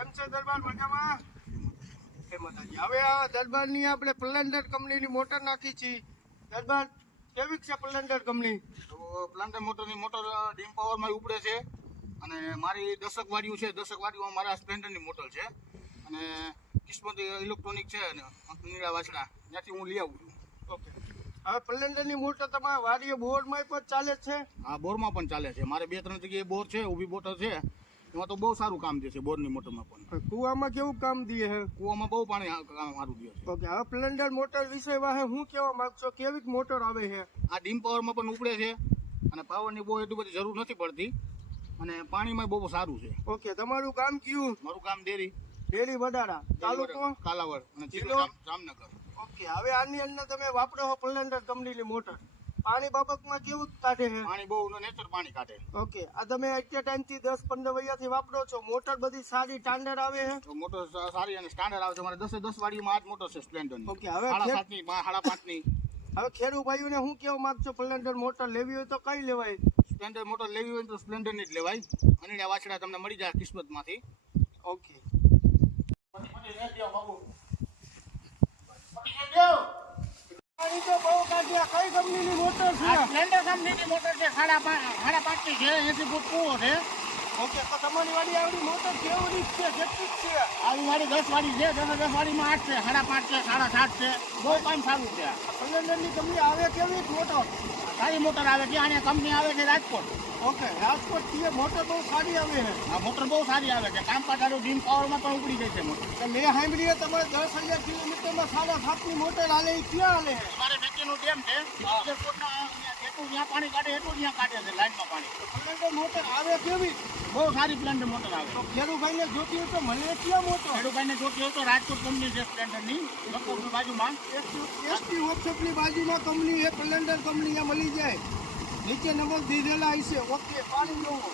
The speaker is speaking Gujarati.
કેમ છે દરબાર મજામાં? હવે આ દરબારની આપણે પ્લેન્ડર કંપનીની મોટર નાખી છે. દરબાર કેવી છે પ્લેન્ડર કંપની? તો પ્લાન્ટર મોટરની મોટર ડીમ પાવરમાં ઉપડે છે અને મારી 10 વાડીઓ છે. 10 વાડીઓમાં મારા સ્પ્લેન્ડરની મોટર છે અને કિસ્મત ઇલેક્ટ્રોનિક છે અને નીળા વાસણા ત્યાંથી હું લઈ આવું છું. ઓકે. હવે પ્લેન્ડરની મોટર તમારા વાડીએ બોરમાં પણ ચાલે છે? હા, બોરમાં પણ ચાલે છે. મારે 2-3 જગ્યાએ બોર છે, ઊભી મોટર છે. એમાં તો બહુ સારું કામ દે છે બોરની મોટરમાં પણ. કુવામાં કેવું કામ દે છે? કૂવામાં બહુ પાણી કામ સારું દે છે. ઓકે. હવે પ્લેન્ડર મોટર વિશે વાહે હું કહેવા માંગશો? કેવી મોટર આવે છે? આ ડીમ પાવરમાં પણ ઉપડે છે અને પાવરની બહુ એટલી બધી જરૂર નથી પડતી અને પાણીમાં બહુ સારું છે. ઓકે. તમારું કામ કયું? મારું ગામ ડેરી વડાળા, તાલુકો કાલાવડ અને જિલ્લો જામનગર. ઓકે. હવે આની અંદર તમે વાપરો છો પ્લેન્ડર કંપનીની મોટર. પાણી બાબતમાં કેવું કાઢે છે? પાણી બહુ નેચર પાણી કાઢે. ઓકે. આ તમે અત્યાર ટાઈમથી 10-15 વૈયાથી વાપરો છો. મોટર બધી સારી સ્ટાન્ડર્ડ આવે છે? તો મોટર સારી અને સ્ટાન્ડર્ડ આવે છે. મારે 10 વાડીમાં આ જ મોટર છે સ્પ્લેન્ડરની. ઓકે. હવે 7.5ની 5.5ની. હવે ખેડૂત ભાઈઓને હું કેવા માંગશો? પ્લેન્ડર મોટર લેવી હોય તો કઈ લેવાય? સ્પ્લેન્ડર મોટર લેવી હોય તો સ્પ્લેન્ડરની જ લેવાય. અને વાછડા તમને મળી જાય કિસ્મતમાંથી. ઓકે. પાણી તો બહુ કાઢ્યા. કઈ કંપનીની મોટર છે? સ્પ્લેન્ડર કંપનીની મોટર છે. 5.5ની છે. 80 ફૂટ કૂવો છે. ઓકે. તો તમારી વાડી આવડી મોટર કેવડી છે? કેટલી છે? આવી વાડી 10 વાડી છે. 10 વાડીમાં 8 છે, 5.5 છે, 7.5 છે. બહુ કામ સારું છે. પ્લેન્ડરની કંપની આવે કેવી મોટર? સારી મોટર આવે છે. અને કંપની આવે છે રાજકોટ. ઓકે. રાજકોટ થી મોટર બહુ સારી આવે છે. આ મોટર બહુ સારી આવે છે. કામ પાટાનું ડીમ પાવરમાં પણ ઉપડી જાય છે મોટર. તો મેં સાંભળીએ તમારે 10,000 કિલોમીટરમાં 7.5ની મોટર હાલે એ ક્યાં હાલે છે? મારે નીચેનું ડેમ છે. જેટલું જ્યાં પાણી કાઢે એટલું જ્યાં કાઢે છે લાઈનમાં પાણી. પ્લેન્ડર મોટર આવે કેવી? બહુ સારી પ્લેન્ડર મોટર આવે. તો ખેડૂતભાઈને જોતી હોય તો મળે ક્યાં મોટર? ખેડૂતભાઈને જોતી હોય તો રાજકોટ કંપની છે સ્પ્લેન્ડરની લખોટની બાજુમાં. એસટી વર્કશોપની બાજુમાં કંપની છે પ્લેન્ડર કંપની, ત્યાં મળી જાય. નીચે નંબર દીધેલા હશે. ઓકે. પાણી જોવો.